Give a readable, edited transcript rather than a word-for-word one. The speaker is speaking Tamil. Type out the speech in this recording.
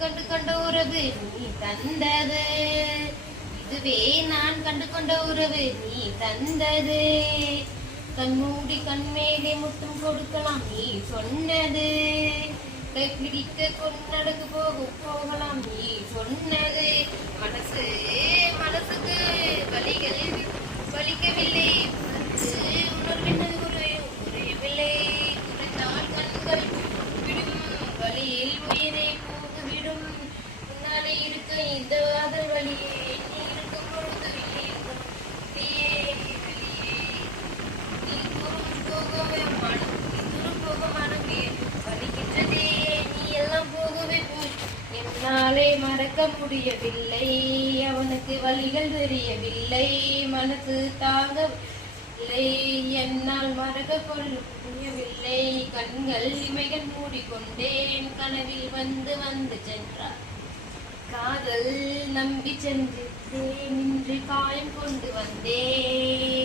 கண்டு கொண்ட உறவு நீ தந்தது, இதுவே நான் கண்டு கொண்ட உறவு நீ தந்தது. கண்மூடி கண்மேலே முத்தம் கொடுக்கலாம் நீ சொன்னது, கைப்பிடிக்க கொண்டடக்கு போகலாம் நீ சொன்னது. மனசுக்கு வலிகள் வலிக்கவில்லை, உணர்வினது குறையவில்லை. குறைந்தால் கண்கள் விடும், வழியில் உயிரை போகுவிடும். முன்னாலே இருக்க இந்த காதல் வழியே நீ இருக்கும் பொழுது வலிக்கின்றதே, நீ எல்லாம் போகவே என்னாலே மறக்க முடியவில்லை. அவனுக்கு வழிகள் தெரியவில்லை, மனசு தாங்கவில்லை, என்னால் மறக்க கொள்ள முடியவில்லை. கண்கள் இமைகள் மூடிக்கொண்டேன், கனவில் வந்து சென்றார். காதல் நம்பி சென்றேன், இன்று காயம் கொண்டு வந்தேன்.